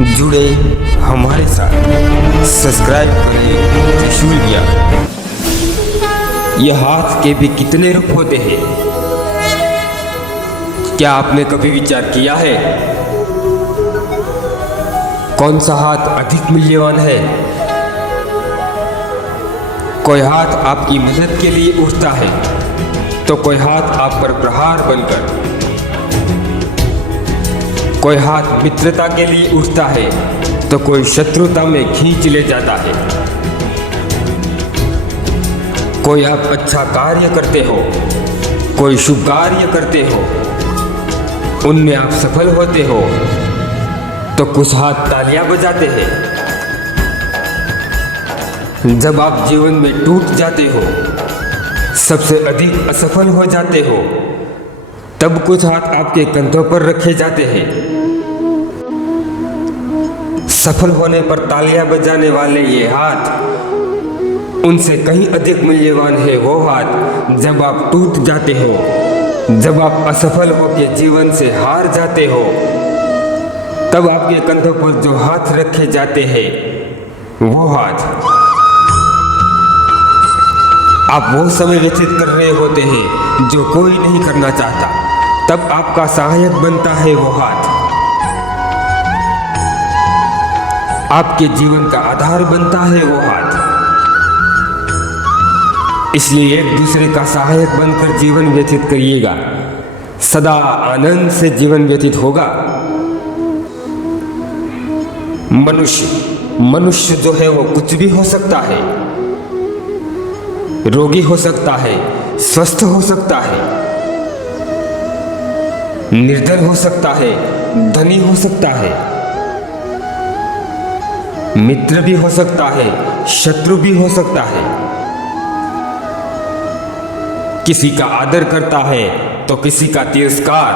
जुड़े हमारे साथ, सब्सक्राइब करें त्रिशूल ज्ञान। यह हाथ के भी कितने रूप होते हैं, क्या आपने कभी विचार किया है? कौन सा हाथ अधिक मूल्यवान है? कोई हाथ आपकी मदद के लिए उठता है तो कोई हाथ आप पर प्रहार बनकर, कोई हाथ मित्रता के लिए उठता है तो कोई शत्रुता में खींच ले जाता है। कोई आप अच्छा कार्य करते हो, कोई शुभ कार्य करते हो, उनमें आप सफल होते हो तो कुछ हाथ तालियां बजाते हैं। जब आप जीवन में टूट जाते हो, सबसे अधिक असफल हो जाते हो, तब कुछ हाथ आपके कंधों पर रखे जाते हैं। सफल होने पर तालियां बजाने वाले ये हाथ, उनसे कहीं अधिक मूल्यवान है वो हाथ जब आप टूट जाते हो, जब आप असफल होकर जीवन से हार जाते हो, तब आपके कंधों पर जो हाथ रखे जाते हैं वो हाथ, आप वो समय व्यतीत कर रहे होते हैं जो कोई नहीं करना चाहता, तब आपका सहायक बनता है वो हाथ, आपके जीवन का आधार बनता है वो हाथ। इसलिए एक दूसरे का सहायक बनकर जीवन व्यतीत करिएगा, सदा आनंद से जीवन व्यतीत होगा। मनुष्य जो है वो कुछ भी हो सकता है, रोगी हो सकता है, स्वस्थ हो सकता है, निर्धन हो सकता है, धनी हो सकता है, मित्र भी हो सकता है, शत्रु भी हो सकता है। किसी का आदर करता है तो किसी का तिरस्कार,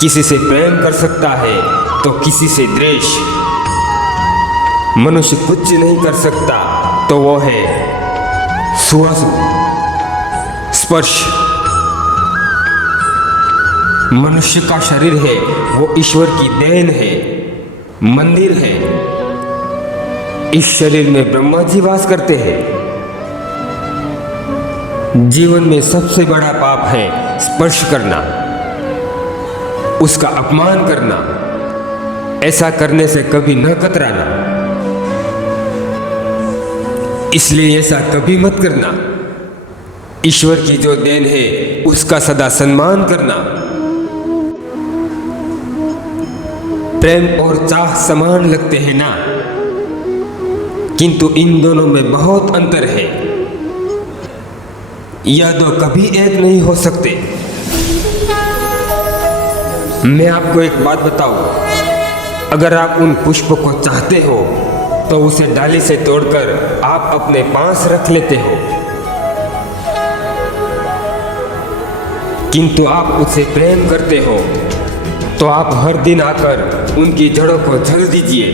किसी से प्रेम कर सकता है तो किसी से द्वेष। मनुष्य कुछ नहीं कर सकता तो वो है स्पर्श। मनुष्य का शरीर है वो ईश्वर की देन है, मंदिर है। इस शरीर में ब्रह्मा जी वास करते हैं। जीवन में सबसे बड़ा पाप है स्पर्श करना, उसका अपमान करना। ऐसा करने से कभी न कतराना, इसलिए ऐसा कभी मत करना। ईश्वर की जो देन है उसका सदा सम्मान करना। प्रेम और चाह समान लगते हैं ना, किंतु इन दोनों में बहुत अंतर है। यह दो कभी एक नहीं हो सकते। मैं आपको एक बात बताऊं, अगर आप उन पुष्प को चाहते हो तो उसे डाली से तोड़कर आप अपने पास रख लेते हो, किंतु आप उससे प्रेम करते हो तो आप हर दिन आकर उनकी जड़ों को झल दीजिए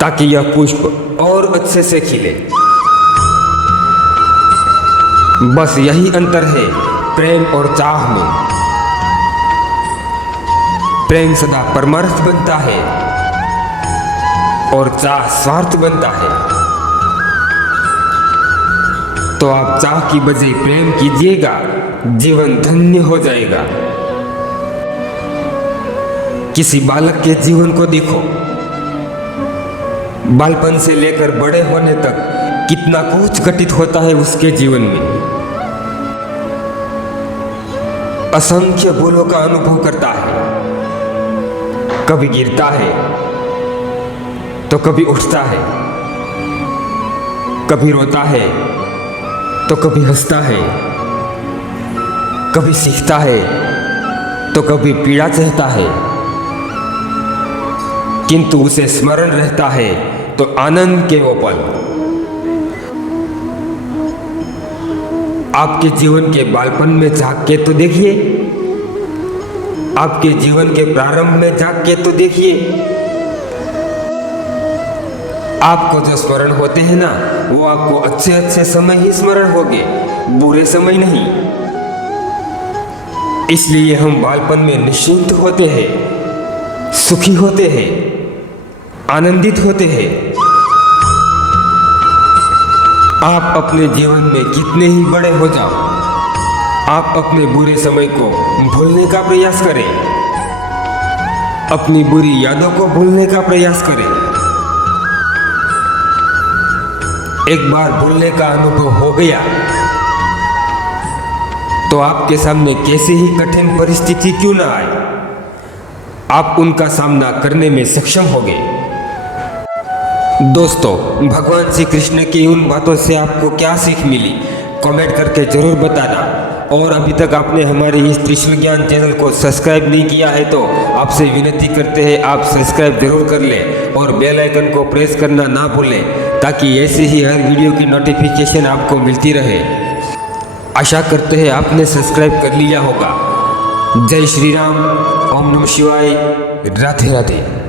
ताकि यह पुष्प और अच्छे से खिले। बस यही अंतर है प्रेम और चाह में। प्रेम सदा परमार्थ बनता है और चाह स्वार्थ बनता है। तो आप चाह की बजाय प्रेम कीजिएगा, जीवन धन्य हो जाएगा। किसी बालक के जीवन को देखो, बालपन से लेकर बड़े होने तक कितना कुछ घटित होता है उसके जीवन में। असंख्य भूलों का अनुभव करता है, कभी गिरता है तो कभी उठता है, कभी रोता है तो कभी हंसता है, कभी सीखता है तो कभी पीड़ा सहता है, किंतु उसे स्मरण रहता है तो आनंद के वो पल। आपके जीवन के बालपन में झांक के तो देखिए, आपके जीवन के प्रारंभ में झांक के तो देखिए। आपको जो स्मरण होते हैं ना, वो आपको अच्छे अच्छे समय ही स्मरण होंगे, बुरे समय नहीं। इसलिए हम बालपन में निश्चिंत होते हैं, सुखी होते हैं, आनंदित होते हैं। आप अपने जीवन में कितने ही बड़े हो जाओ, आप अपने बुरे समय को भूलने का प्रयास करें, अपनी बुरी यादों को भूलने का प्रयास करें। एक बार भूलने का अनुभव हो गया तो आपके सामने कैसे ही कठिन परिस्थिति क्यों न आए, आप उनका सामना करने में सक्षम होंगे। दोस्तों, भगवान श्री कृष्ण की उन बातों से आपको क्या सीख मिली, कमेंट करके जरूर बताना। और अभी तक आपने हमारे इस त्रिशूल ज्ञान चैनल को सब्सक्राइब नहीं किया है तो आपसे विनती करते हैं आप सब्सक्राइब जरूर कर लें और बेल आइकन को प्रेस करना ना भूलें, ताकि ऐसे ही हर वीडियो की नोटिफिकेशन आपको मिलती रहे। आशा करते हैं आपने सब्सक्राइब कर लिया होगा। जय श्री राम, ओम नमः शिवाय, राधे राधे।